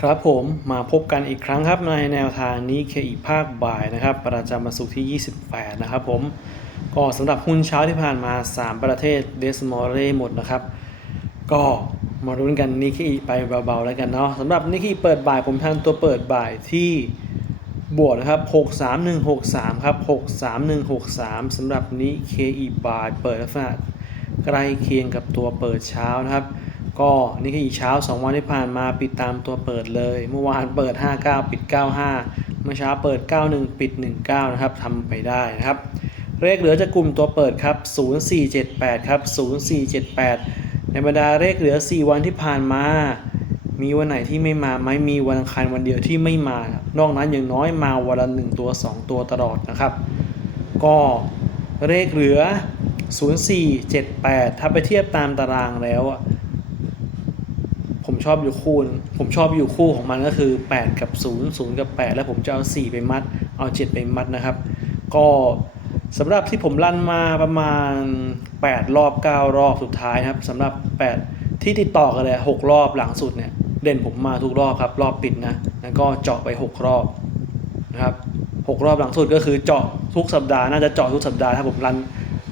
ครับผมมาพบกันอีกครั้งครับในแนวทางนี้เคอีภาคบ่ายนะครับ ประจำวันศุกร์ที่ 28 นะครับผม ก็สำหรับหุ้นเช้าที่ผ่านมา 3 ประเทศเดสมอเรหมดนะครับ ก็มารุ้นกันนิกเกอีไปเบาๆแล้วกันเนาะสำหรับนิกเกอีเปิดบ่ายผมทำตัวเปิดบ่ายที่บวกนะครับ 63163 ครับ 63163สำหรับนิกเกอีบ่ายเปิดลักษณะใกล้เคียงกับตัวเปิดเช้านะครับ ก็นี่ก็อีกเช้า 2 วันที่ผ่านมาปิดตามตัวเปิดเลย เมื่อวานเปิด 59 ปิด 95 เมื่อเช้าเปิด 91 ปิด 19 นะครับทำไปได้นะครับ เลขเหลือจะกลุ่มตัวเปิดครับ 0478 ครับ 0478 ในบรรดาเลขเหลือ 4 วันที่ผ่านมา มีวันไหนที่ไม่มาไหมมีวันอังคารวันเดียวที่ไม่มา นอกนั้นอย่างน้อยมาวันละ1ตัว 2 ตัวตลอดนะครับ ก็เลขเหลือ 0478 ถ้าไปเทียบตามตารางแล้ว ชอบอยู่คู่ผมชอบอยู่คู่ของมันก็คือ 8 กับ 0 0 กับ 8 แล้วผมจะเอา 4 ไปมัด เอา 7 ไปมัดนะครับ ก็สำหรับที่ผมลั่นมาประมาณ 8 รอบ 9 รอบสุดท้ายครับสำหรับ 8 ที่ติดต่อกันเลย 6 รอบหลังสุดเนี่ย เด่นผมมาทุกรอบครับ รอบปิดนะ แล้วก็เจาะไป 6 รอบนะครับ6รอบหลังสุดก็คือเจาะทุกสัปดาห์น่าจะเจาะทุกสัปดาห์ถ้าผมรัน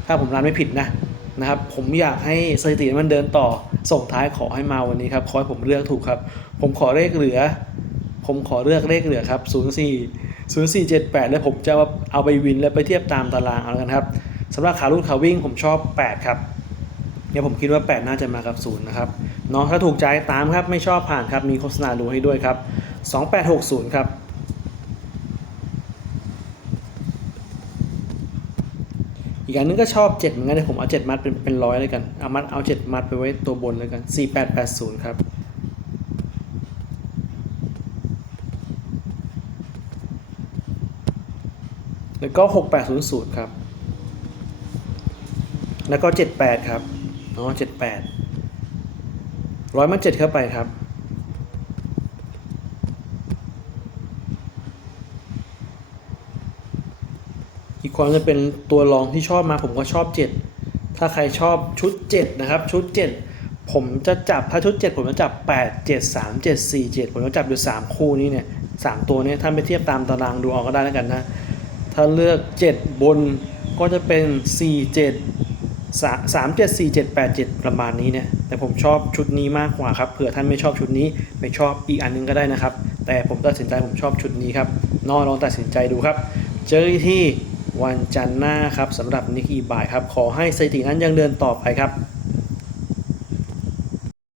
ถ้าผมรันไม่ผิดนะ นะครับผมอยากให้สถิติมันเดินต่อส่งท้ายขอให้มาวันนี้ครับขอให้ผมเลือกถูกครับ ผมขอเลขเหลือ ผมขอเลือกเลขเหลือครับ 04 0478 แล้วผมจะเอาไปวินแล้วไปเทียบตามตารางเอาแล้วกันครับสำหรับขาลูดขาวิ่งผมชอบ 8 ครับเนี่ยผมคิดว่า 8 น่าจะมากับ0นะครับเนาะถ้าถูกใจตามครับไม่ชอบผ่านครับมีโฆษณาดูให้ด้วยครับ 2860 ครับ อีกอันนึงก็ชอบ 7 เหมือนกันแต่ผมเอา 7 มัดเป็นเป็นร้อยเลยกันเอามัดเอา 7 มัดไปไว้ตัวบนเลยกัน 4880 ครับ แล้วก็ 6800 ครับ แล้วก็ 78 ครับอ๋อ78 ร้อยมัด7เข้าไปครับ อีกความจะเป็นตัวรองที่ชอบมาผมก็ชอบ 7 ถ้าใครชอบชุด 7 นะครับ ชุด 7 ผมจะจับถ้าชุด 7 ผมจะจับ 8 7 3 7 4 7 ผมจะจับอยู่ 3 คู่นี้เนี่ยสามตัวนี้ท่านไปเทียบตามตารางดูเอาก็ได้แล้วกันนะ ถ้าเลือก 7 บนก็จะเป็น 4 7 3 7 4 7 8 7 ประมาณนี้เนี่ย แต่ผมชอบชุดนี้มากกว่าครับ เผื่อท่านไม่ชอบชุดนี้ไปชอบอีกอันนึงก็ได้นะครับ แต่ผมตัดสินใจผมชอบชุดนี้ครับนอลองตัดสินใจดูครับ เจอที่ วันจันทร์หน้าครับสำหรับนิกกี้บ่ายครับขอให้สถิตินั้นยังเดินต่อไปครับ